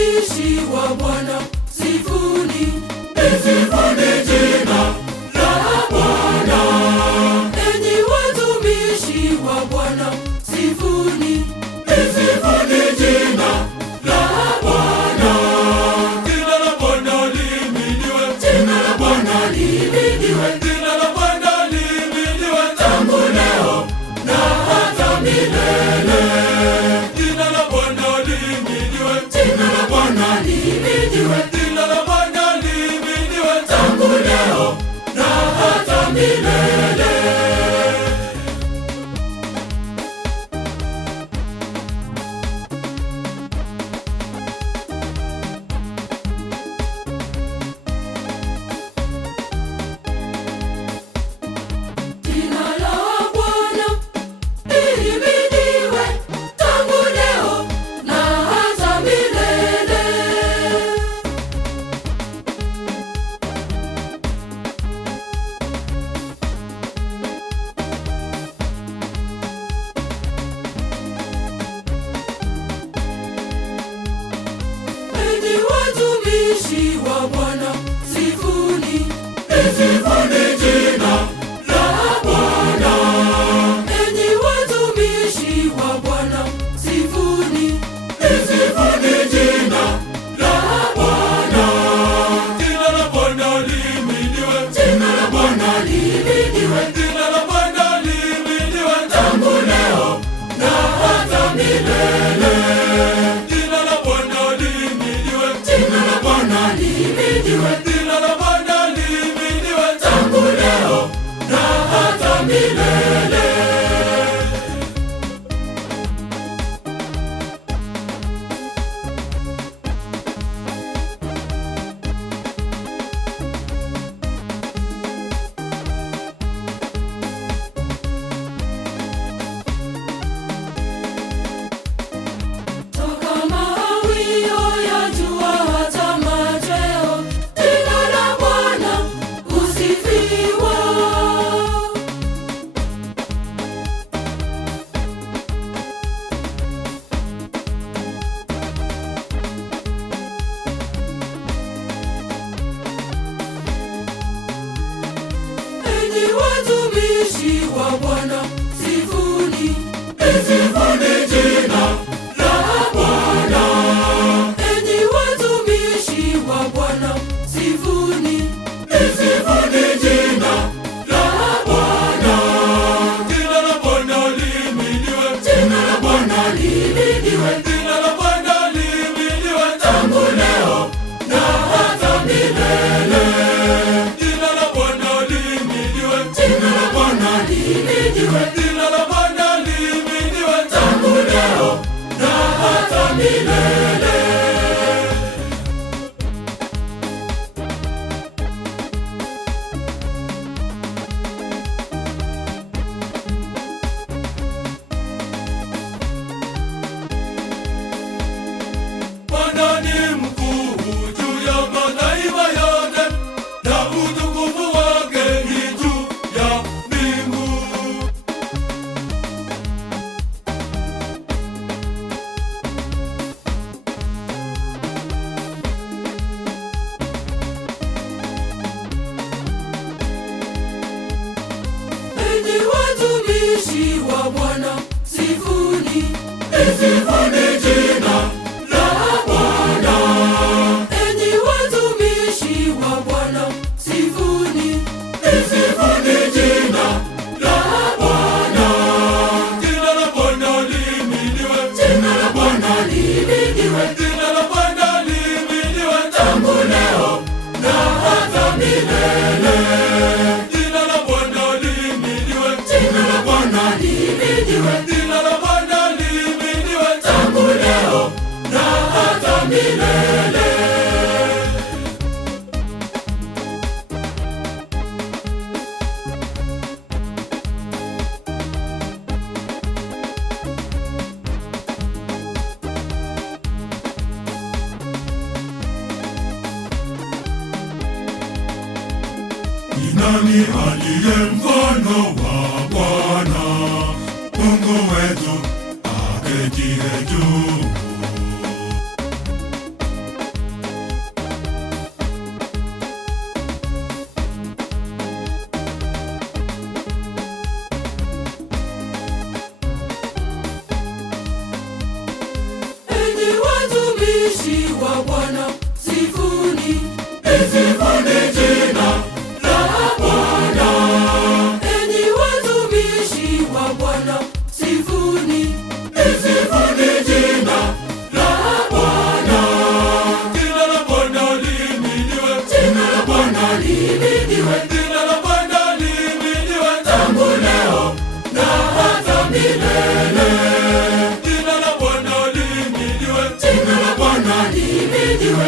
watumishi wa Bwana, sifuni, lisifuni jina la Bwana. Enyi watumishi wa Bwana, sifuni, lisifuni jina la Bwana. Jina la Bwana lihimidiwe, Jina la Bwana lihimidiwe, jina la Bwana lihimidiwe, tangu leo na hata milele. jina la Bwana lihimidiwe, Jina la Bwana lihimidiwe, jina la Bwana lihimidiwe, tangu leo na hata milele. Jina la Bwana lihimidiwe, tangu leo na hata milele. Enyi watumishi wa Bwana, sifuni, lisifuni jina la Bwana. Enyi watumishi wa Bwana, sifuni, lisifuni jina la Bwana. jina la Bwana lihimidiwe, Jina la Bwana lihimidiwe, jina la Bwana lihimidiwe, tangu leo na hata milele. jina la Bwana lihimidiwe, Jina la Bwana lihimidiwe, jina la Bwana lihimidiwe, tangu leo na hata milele. Toka mawio ya jua hata machweo, jina la Bwana husifiwa. Enyi watumishi wa Bwana, sifuni, lisifuni jina la Bwana. Enyi watumishi wa Bwana, sifuni, lisifuni jina la Bwana. jina la Bwana lihimidiwe, Jina la Bwana lihimidiwe, jina la Bwana lihimidiwe, tangu leo na hata milele. jina la Bwana lihimidiwe, Jina la Bwana lihimidiwe, jina la Bwana lihimidiwe, tangu leo na hata milele. Bwana ni mkuu juu ya mataifa yote, na utukufu wake ni juu ya mbingu. Enyi watumishi wa Bwana, sifuni, lisifuni jina la Bwana. Enyi watumishi wa Bwana, sifuni, lisifuni jina la Bwana. Jina la Bwana lihimidiwe, Jina la Bwana lihimidiwe, jina la Bwana lihimidiwe, tangu leo na hata milele. jina la Bwana lihimidiwe, Jina la Bwana lihimidiwe, jina la Bwana lihimidiwe, tangu leo na hata milele. Ni nani aliye mfano wa Bwana Mungu wetu aketie juu? watumishi wa Bwana, sifuni, lisifuni jina la Bwana. Enyi watumishi wa Bwana, sifuni, lisifuni jina la Bwana. Jina la Bwana lihimidiwe, Jina la Bwana lihimidiwe, jina la Bwana lihimidiwe, tangu leo na hata milele. jina la Bwana lihimidiwe, Jina la Bwana lihimidiwe,